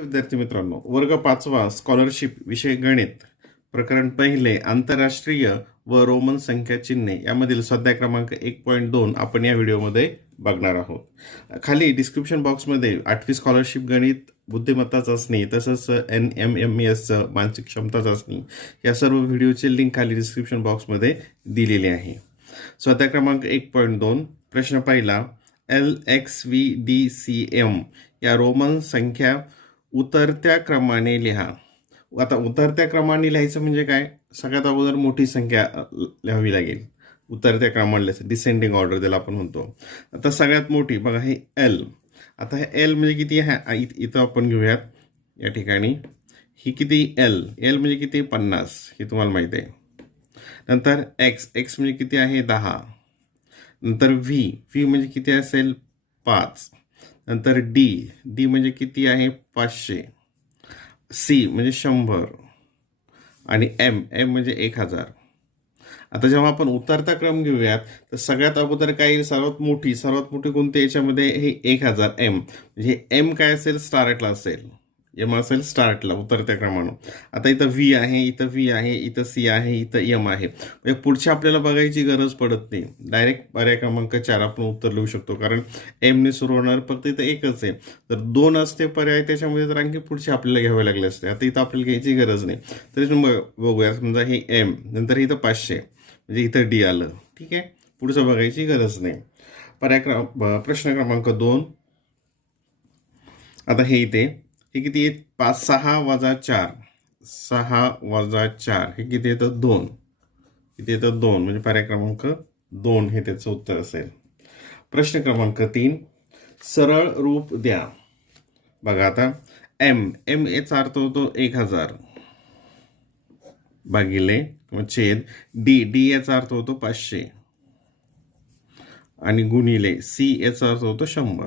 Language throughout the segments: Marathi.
विद्यार्थी मित्रांनो. वर्ग पाचवा स्कॉलरशिप विषय गणित. प्रकरण पहिले आंतरराष्ट्रीय व रोमन संख्या चिन्हे. यामधील स्वाध्याय क्रमांक एक पॉईंट दोन आपण या व्हिडिओमध्ये बघणार आहोत. खाली डिस्क्रिप्शन बॉक्समध्ये आठवी स्कॉलरशिप गणित बुद्धिमत्ता चाचणी तसंच एन एम एम एस मानसिक क्षमता चाचणी या सर्व व्हिडिओचे लिंक खाली डिस्क्रिप्शन बॉक्समध्ये दिलेली आहे. स्वाध्याय क्रमांक एक पॉईंट दोन प्रश्न पहिला L X V D C M या रोमन संख्या उतरत्या क्रमाने लिहा. आता उतरत्या क्रमाने लिहायचं म्हणजे काय? सगळ्यात अगोदर मोठी संख्या लिहावी लागेल. उतरत्या क्रमाने लिहायचं डिसेंडिंग ऑर्डर त्याला आपण म्हणतो. आता सगळ्यात मोठी बघा हे एल आता हे एल म्हणजे किती? आहे इथं आपण घेऊयात. या ठिकाणी. ही किती? एल एल म्हणजे किती? पन्नास. हे तुम्हाला माहिती आहे. नंतर एक्स एक्स म्हणजे किती आहे? दहा. नंतर व्ही व्ही म्हणजे किती असेल? पाच. नंतर डी. डी म्हणजे किती आहे? पाचशे. सी म्हणजे शंभर. आणि एम. एम म्हणजे एक हजार. आता जेव्हा आपण उतरता क्रम घेऊयात तर सगळ्यात अगोदर काय येईल? सर्वात मोठी. सर्वात मोठी कोणती? याच्यामध्ये हे एक हजार एम. म्हणजे एम काय असेल? स्टार्टला असेल. एम असेल स्टार्टला उतरत्या क्रमानं. आता इथं व्ही आहे इथं व्ही आहे इथं सी आहे इथं एम आहे. म्हणजे पुढच्या आपल्याला बघायची गरज पडत नाही. डायरेक्ट पर्याय क्रमांक चार आपण उत्तर लिहू शकतो. कारण एमने सुरू होणार फक्त इथं एकच आहे. तर दोन असते पर्याय त्याच्यामध्ये तर आणखी पुढचे आपल्याला घ्यावे लागले असते. आता इथं आपल्याला घ्यायची गरज नाही. तरी पण बघ- बघूया समजा हे एम नंतर इथं पाचशे. म्हणजे इथं डी आलं. ठीक आहे? पुढचं बघायची गरज नाही. पर्याय क्रम प्रश्न क्रमांक दोन. आता हे इथे हे किती आहेत? पाच सहा वजा चार. सहा वजा चार हे किती येतं? दोन. किती येतं? दोन. म्हणजे पर्याय क्रमांक दोन हे त्याचं उत्तर असेल. प्रश्न क्रमांक तीन. सरळ रूप द्या. बघा आता. एम एम याचा अर्थ होतो एक हजार. भागिले किंवा छेद डी डी याचा अर्थ होतो पाचशे. आणि गुणिले सी याचा अर्थ होतो शंभर.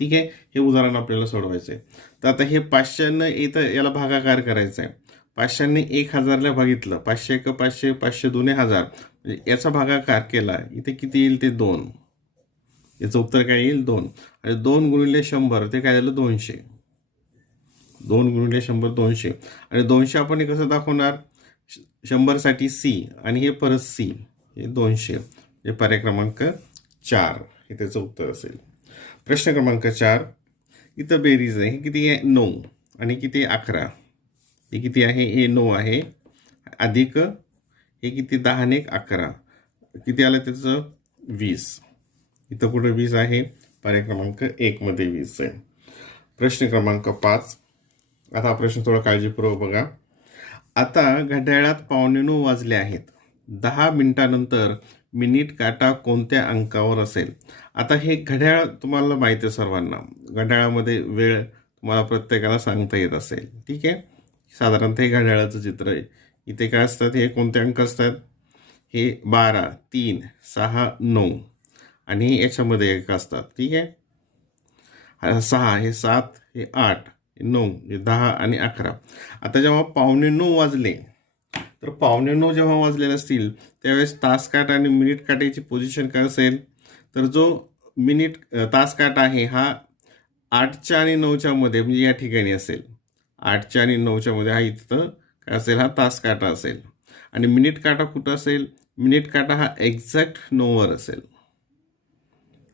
ठीक आहे? हे उदाहरण आपल्याला सोडवायचं आहे तर आता हे पाचशेनं इथं याला भागाकार करायचा आहे पाचशेने एक हजारला भागितलं पाचशे एक पाचशे पाचशे दोन हजार. म्हणजे याचा भागाकार केला. इथे किती येईल? ते दोन. याचं उत्तर काय येईल? दोन. आणि दोन गुणिले शंभर ते काय झालं? दोनशे. दोन गुणिले शंभर दोनशे. आणि दोनशे आपण हे कसं दाखवणार? श- शंभरसाठी सी आणि हे परत सी हे दोनशे. हे पर्याय क्रमांक चार. हे त्याचं उत्तर असेल. प्रश्न क्रमांक चार. इथं बेरीज आहे. हे किती आहे? नऊ. आणि किती अकरा. हे किती आहे? हे नऊ आहे. अधिक. हे किती? दहा आणि एक अकरा. किती आलं त्याचं? वीस. इथं कुठं वीस आहे? पर्याय क्रमांक एकमध्ये वीस आहे. प्रश्न क्रमांक पाच. आता हा प्रश्न थोडा काळजीपूर्वक बघा. आता घड्याळात पावणे नऊ वाजले आहेत. दहा मिनिटानंतर मिनिट काटा कोणत्या अंकावर असेल? आता हे घड्याळ तुम्हाला माहिती आहे सर्वांना. घड्याळामध्ये वेळ तुम्हाला प्रत्येकाला सांगता येत असेल. ठीक आहे? साधारणतः हे घड्याळाचं चित्र आहे. इथे काय असतात? हे कोणते अंक असतात? हे बारा तीन सहा नऊ. आणि याच्यामध्ये एक असतात. ठीक आहे? सहा हे सात हे आठ हे नऊ हे दहा आणि अकरा. आता जेव्हा पावणे नऊ वाजले तर पावणे नऊ जेव्हा वाजलेले असतील त्यावेळेस तास काट आणि मिनिट काटाची पोझिशन काय असेल? तर जो मिनिट तास काट आहे हा आठच्या आणि नऊच्या मध्ये म्हणजे या ठिकाणी असेल. आठच्या आणि नऊच्या मध्ये हा इथं काय असेल? हा तास काटा असेल. आणि मिनिट काटा कुठं असेल? मिनिट काटा हा एक्झॅक्ट नऊवर असेल.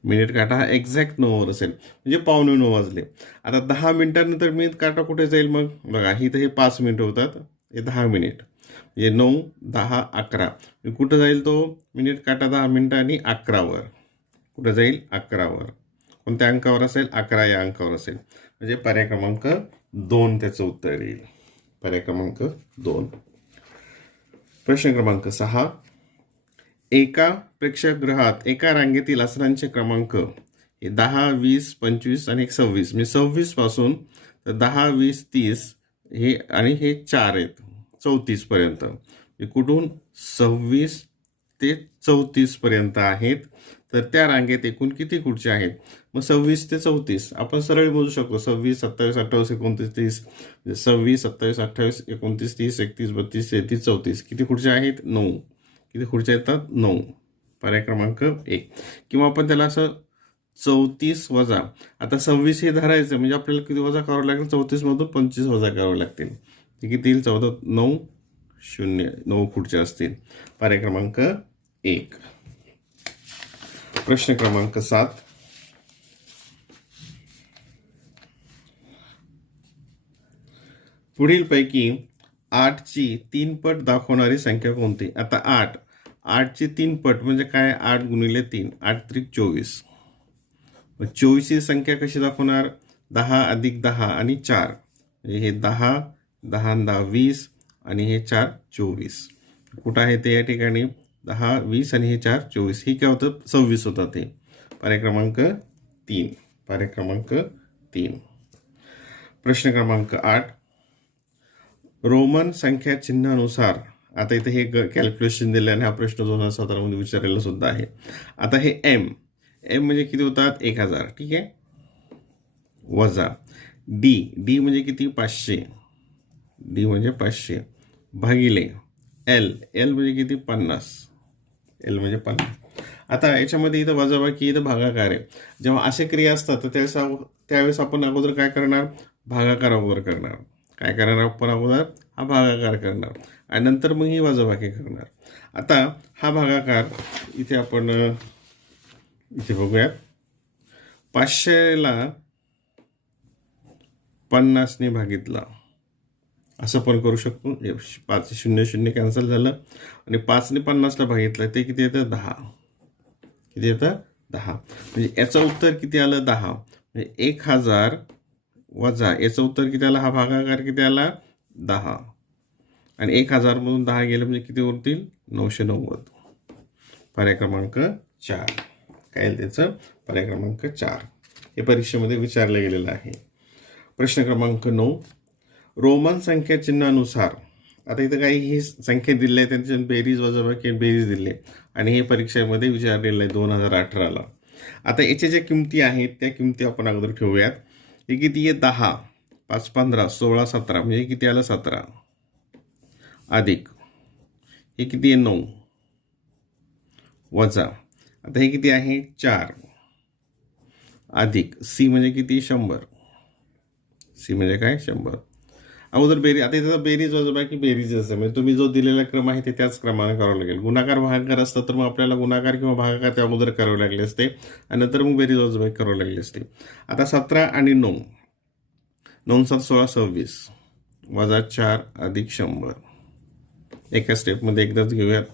मिनिट काटा हा एक्झॅक्ट नऊवर असेल. म्हणजे पावणे नऊ वाजले. आता दहा मिनिटानंतर मिनिट काटा कुठे जाईल मग? बघा इथं हे पाच मिनिटं होतात. हे दहा मिनिट. म्हणजे नऊ दहा अकरा. कुठं जाईल तो? मिनिट काटा दहा मिनिटं आणि अकरावर. कुठं जाईल? अकरावर. कोणत्या अंकावर असेल? अकरा या अंकावर असेल. म्हणजे पर्याय क्रमांक दोन त्याचं उत्तर येईल. पर्याय क्रमांक दोन. प्रश्न क्रमांक सहा. एका प्रेक्षकगृहात एका रांगेतील असरांचे क्रमांक हे दहा वीस पंचवीस आणि एक सव्वीस. म्हणजे सव्वीसपासून तर दहा वीस तीस हे आणि हे चार आहेत. चौतीसपर्यंत कुठून? सव्वीस ते चौतीसपर्यंत आहेत. तर त्या रांगेत एकूण किती खुर्च्या आहेत? मग सव्वीस ते चौतीस. आपण सरळ मोजू शकतो. सव्वीस सत्तावीस अठ्ठावीस एकोणतीस तीस. म्हणजे सव्वीस सत्तावीस अठ्ठावीस एकोणतीस तीस एकतीस बत्तीस तेहतीस चौतीस. किती खुर्च्या आहेत? नऊ. किती खुर्च्या येतात? नऊ. पर्याय क्रमांक एक. किंवा आपण त्याला असं चौतीस वजा. आता सव्वीस हे धरायचं म्हणजे आपल्याला किती वजा करावं लागेल? चौतीसमधून पंचवीस वजा करावं लागतील. ते किती येईल? चौदा नऊ शून्य नऊ पुढचे असतील. पर्याय क्रमांक एक. प्रश्न क्रमांक सात. पुढीलपैकी आठची तीन पट दाखवणारी संख्या कोणती? आता आठ. आठची तीन पट म्हणजे काय? आठ गुणिले तीन. आठ त्रिक चोवीस. चोवीसची चोवीस ही संख्या कशी दाखवणार? दहा अधिक दहा आणि चार. म्हणजे हे दहा दहा दहा वीस आणि हे चार चोवीस. कुठं आहे ते या ठिकाणी? दहा वीस आणि हे चार चोवीस. हे काय होतं? सव्वीस होतं ते. पर्याय क्रमांक तीन. पर्याय क्रमांक तीन. प्रश्न क्रमांक आठ. रोमन संख्या चिन्हानुसार आता इथे हे कॅल्क्युलेशन दिलं आणि हा प्रश्न दोन हजार सतरामध्ये विचारलेला सुद्धा आहे. आता हे एम एम म्हणजे किती होतात? एक हजार. ठीक आहे? वजा. डी डी म्हणजे किती? पाचशे. डी म्हणजे पाचशे भागिले एल. एल म्हणजे किती? पन्नास. एल म्हणजे पन्नास. आता याच्यामध्ये इथं वजाबाकी इथं भागाकार आहे. जेव्हा असे क्रिया असतात तर त्यावेळेस त्यावेळेस आपण अगोदर काय करणार? भागाकार अगोदर करणार. काय करणार आपण अगोदर? हा भागाकार करणार. आणि नंतर मग ही वजाबाकी करणार. आता हा भागाकार इथे आपण इथे बघूयात. पाचशेला पन्नासने भागितला. असं पण करू शकतो. हे पाच शून्य शून्य कॅन्सल झालं आणि पाचने पन्नासला भागितलं ते किती येतं? दहा. किती येतं? दहा. म्हणजे याचं उत्तर किती आलं? दहा. म्हणजे एक हजार वजा याचं उत्तर किती आलं? हा भागाकार किती आला? दहा. आणि एक हजारमधून दहा गेलं म्हणजे किती उरतील नऊशे नव्वद. पर्याय क्रमांक चार. काय त्याचं? पर्याय क्रमांक चार. हे परीक्षेमध्ये विचारलं गेलेलं आहे. प्रश्न क्रमांक नऊ. रोमन संख्या चिन्हानुसार आता इथं काही ही संख्या दिली आहे त्यांच्या बेरीज वजाबाकी बेरीज दिली आहे. आणि हे परीक्षेमध्ये विचारलेलं आहे दोन हजार अठराला. आता याच्या ज्या किमती आहेत त्या किमती आपण अगोदर ठेवूयात. हे किती आहे? दहा पाच पंधरा सोळा सतरा म्हणजे किती आलं? सतरा. अधिक. हे किती आहे? नऊ. वजा. आता हे किती आहे? चार. अधिक. सी म्हणजे किती? शंभर. सी म्हणजे काय? शंभर. अगोदर बेरी आता इथं बेरीज वजाबाकी बेरीज असते. म्हणजे तुम्ही जो दिलेला क्रम आहे ते त्याच क्रमाने करावं लागेल. गुणाकार भागाकार असतं तर मग आपल्याला गुणाकार किंवा भागाकार त्या अगोदर करावे लागले असते. आणि नंतर मग बेरीज वजाबाकी करावं लागले असते. आता सतरा आणि नऊ. नऊ सात सोळा सव्वीस. वजा चार अधिक शंभर. एका स्टेपमध्ये एकदाच घेऊयात.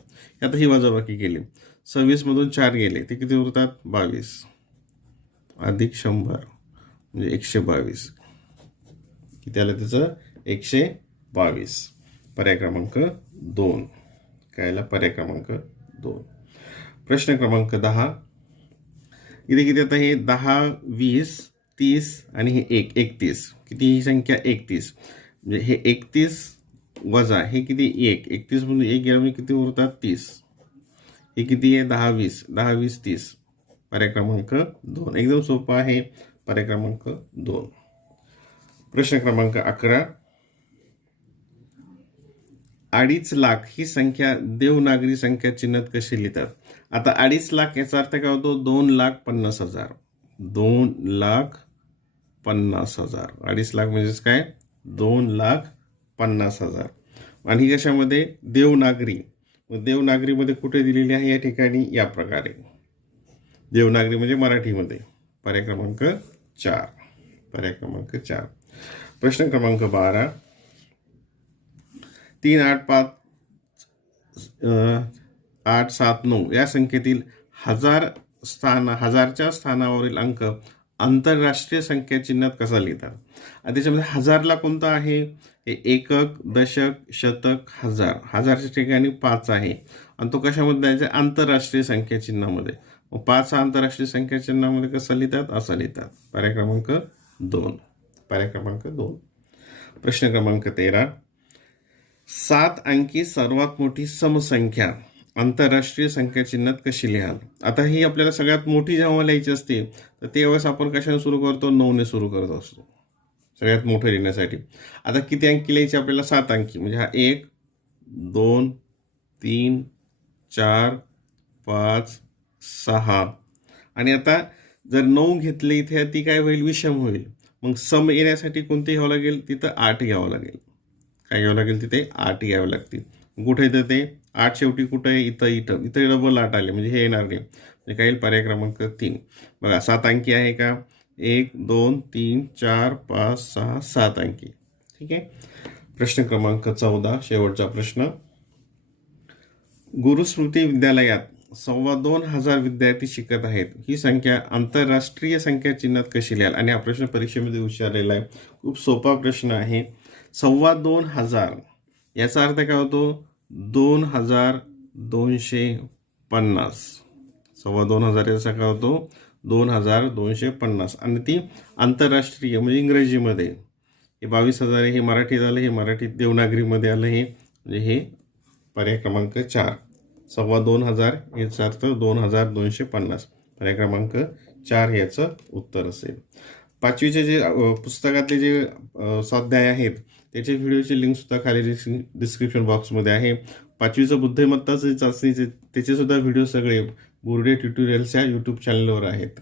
आता ही वजाबाकी केली. सव्वीसमधून चार गेले. ते किती उरतात? बावीस. अधिक शंभर. म्हणजे एकशे बावीस. किती आलं त्याचं? एकशे बावीस. पर्याय क्रमांक दोन. कायला पर्याय क्रमांक दोन. प्रश्न क्रमांक दहा. इथे किती आता हे दहा वीस तीस आणि हे एक एकतीस. किती ही संख्या? एकतीस. म्हणजे हे एकतीस वजा हे किती? एक. एकतीस म्हणून एक गेला म्हणजे किती उरतात? तीस. हे किती आहे? दहा वीस. दहा वीस तीस. पर्याय क्रमांक दोन. एकदम सोपं आहे. पर्याय क्रमांक दोन. प्रश्न क्रमांक अकरा. अडीच लाख ही संख्या देवनागरी संख्या चिन्हात कशी लिहितात? आता अडीच लाख याचा अर्थ काय होतो? दोन लाख पन्नास हजार. दोन लाख पन्नास हजार. अडीच लाख म्हणजेच काय? दोन लाख पन्नास हजार. आणि कशामध्ये? देवनागरी देवनागरीमध्ये कुठे दिलेली आहे? या ठिकाणी या प्रकारे. देवनागरी म्हणजे मराठीमध्ये. पर्याय क्रमांक चार. पर्याय क्रमांक चार. प्रश्न क्रमांक बारा. तीन आठ पाच आठ सात नऊ. या संख्येतील हजार स्थान हजारच्या स्थानावरील अंक आंतरराष्ट्रीय संख्या चिन्हात कसा लिहितात? आणि त्याच्यामध्ये हजारला कोणता आहे? हे एकक दशक शतक हजार. हजारच्या ठिकाणी पाच आहे. आणि तो कशामध्ये द्यायचा आंतरराष्ट्रीय संख्या चिन्हामध्ये. मग पाच हा आंतरराष्ट्रीय संख्या चिन्हामध्ये कसा लिहितात? असा लिहितात. पर्याय क्रमांक दोन. पर्याय क्रमांक दोन. प्रश्न क्रमांक तेरा. सात अंकी सर्वात मोठी समसंख्या. आंतरराष्ट्रीय संख्या चिन्हात कशी लिहाल? आता ही आपल्याला सगळ्यात मोठी जेव्हा लिहायची असते तर त्यावेळेस आपण कशाने सुरू करतो? नऊने सुरू करत असतो. सगळ्यात मोठं लिहिण्यासाठी. आता किती अंकी लिहायची आपल्याला? सात अंकी. म्हणजे हा एक दोन तीन चार पाच सहा. आणि आता जर नऊ घेतले इथे ती काय होईल? विषम होईल. मग सम येण्यासाठी कोणते घ्यावं लागेल? तिथं आठ घ्यावं लागेल. काय घ्यावं लागेल तिथे आठ घ्यावं लागतील. कुठे येतं ते? आठ शेवटी कुठं आहे? इथं इथं. इथं डबल आठ आले. म्हणजे हे येणार नाही. म्हणजे काय येईल पर्याय क्रमांक तीन. बघा सात अंकी आहे का? एक दोन तीन चार पाच सहा सात अंकी. ठीक आहे? प्रश्न क्रमांक चौदा शेवटचा प्रश्न. गुरुस्मृती विद्यालयात सव्वा दोन हजार विद्यार्थी शिकत आहेत. ही संख्या आंतरराष्ट्रीय संख्या चिन्हात कशी लिहाल? आणि हा प्रश्न परीक्षेमध्ये विचारलेला आहे. खूप सोपा प्रश्न आहे. सव्वा दोन हजार. याचा अर्थ काय होतो? दोन हजार दोनशे पन्नास. सव्वा दोन हजार याचा काय होतो? दोन हजार दोनशे पन्नास. आणि ती आंतरराष्ट्रीय म्हणजे इंग्रजीमध्ये. हे बावीस हजार हे मराठीत आलं हे मराठीत देवनागरीमध्ये आलं हे म्हणजे हे पर्याय क्रमांक चार. सव्वा दोन हजार याचा अर्थ दोन हजार दोनशे पन्नास. पर्याय क्रमांक चार याचं उत्तर असेल. पाचवीचे जे पुस्तकातले जे स्वाध्याय आहेत त्याचे व्हिडिओची लिंकसुद्धा खाली डिस्क्रि डिस्क्रिप्शन बॉक्समध्ये आहे. पाचवीचं बुद्धिमत्ताचे चाचणीचे त्याचेसुद्धा व्हिडिओ सगळे बोर्डे ट्युटोरियल्सच्या यूट्यूब चॅनलवर आहेत.